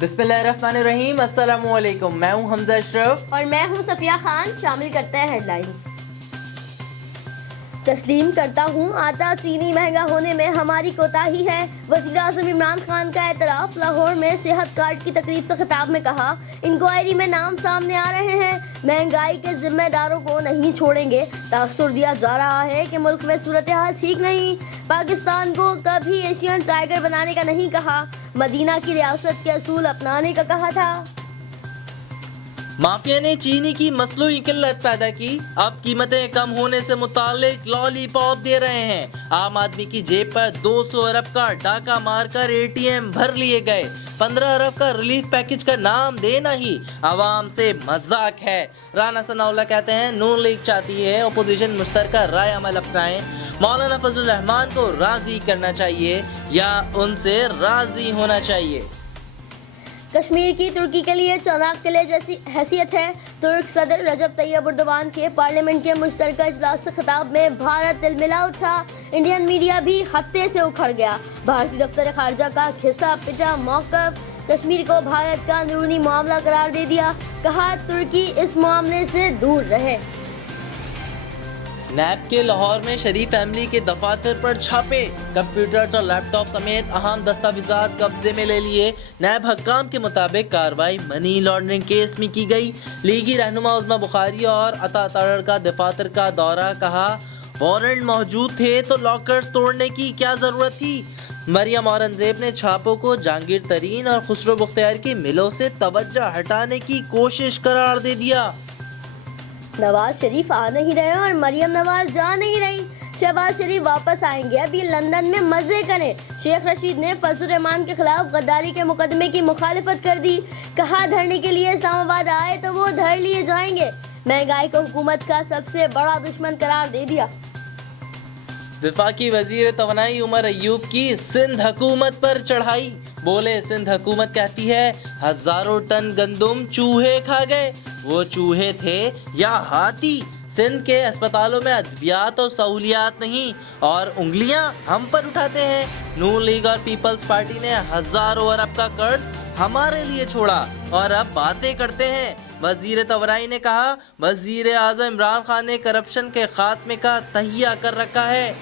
بسم اللہ الرحمن الرحیم، السلام علیکم، میں ہوں حمزہ اشرف اور میں ہوں صفیہ خان۔ شامل کرتے ہیں ہیڈ لائنز۔ تسلیم کرتا ہوں آٹا چینی مہنگا ہونے میں ہماری کوتاہی ہے، وزیر اعظم عمران خان کا اعتراف۔ لاہور میں صحت کارڈ کی تقریب سے خطاب میں کہا، انکوائری میں نام سامنے آ رہے ہیں، مہنگائی کے ذمہ داروں کو نہیں چھوڑیں گے۔ تاثر دیا جا رہا ہے کہ ملک میں صورتحال ٹھیک نہیں، پاکستان کو کبھی ایشین ٹائیگر بنانے کا نہیں کہا، مدینہ کی ریاست کے اصول اپنانے کا کہا تھا۔ مافیا نے چینی کی مصنوعی قلت پیدا کی، اب قیمتیں کم ہونے سے متعلق لالی پاپ دے رہے ہیں۔ عام آدمی کی جیب پر 200 ارب کا ڈاکہ مار کر ATM بھر لیے گئے۔ 15 ارب کا ریلیف پیکج کا نام دینا ہی عوام سے مذاق ہے۔ رانا ثناء اللہ کہتے ہیں نون لیگ چاہتی ہے اپوزیشن مشترکہ رائے عمل اپنائیں، مولانا فضل الرحمان کو راضی کرنا چاہیے یا ان سے راضی ہونا چاہیے۔ کشمیر کی ترکی کے لیے چاناک قلعے جیسی حیثیت ہے۔ ترک صدر رجب طیب اردوان کے پارلیمنٹ کے مشترکہ اجلاس سے خطاب میں بھارت تلملا اٹھا، انڈین میڈیا بھی ہتے سے اکھڑ گیا۔ بھارتی دفتر خارجہ کا گھسا پٹا موقف، کشمیر کو بھارت کا اندرونی معاملہ قرار دے دیا، کہا ترکی اس معاملے سے دور رہے۔ نیب کے لاہور میں شریف فیملی کے دفاتر پر چھاپے، کمپیوٹرز اور لیپ ٹاپ سمیت اہم دستاویزات قبضے میں لے لیے۔ نیب حکام کے مطابق کارروائی منی لانڈرنگ کیس میں کی گئی۔ لیگی رہنما عظمی بخاری اور عطا تارڑ کا دفاتر کا دورہ، کہا وارنٹ موجود تھے تو لاکرز توڑنے کی کیا ضرورت تھی۔ مریم اورنگزیب نے چھاپوں کو جہانگیر ترین اور خسرو بختیار کی ملوں سے توجہ ہٹانے کی کوشش قرار دے دیا۔ نواز شریف آ نہیں رہے اور مریم نواز جا نہیں رہی، شہباز شریف واپس آئیں گے، ابھی لندن میں مزے کریں۔ شیخ رشید نے فضل الرحمان کے خلاف غداری کے مقدمے کی مخالفت کر دی، کہا دھرنے کے لیے اسلام آباد آئے تو وہ دھر لیے جائیں گے، مہنگائی کو حکومت کا سب سے بڑا دشمن قرار دے دیا۔ وفاقی وزیر توانائی عمر ایوب کی سندھ حکومت پر چڑھائی، بولے سندھ حکومت کہتی ہے ہزاروں ٹن گندم چوہے کھا گئے، وہ چوہے تھے یا ہاتھی؟ سندھ کے اسپتالوں میں ادویات اور سہولیات نہیں اور انگلیاں ہم پر اٹھاتے ہیں۔ نون لیگ اور پیپلز پارٹی نے ہزاروں ارب کا قرض ہمارے لیے چھوڑا اور اب باتیں کرتے ہیں۔ وزیر توانائی نے کہا وزیر اعظم عمران خان نے کرپشن کے خاتمے کا تہیہ کر رکھا ہے،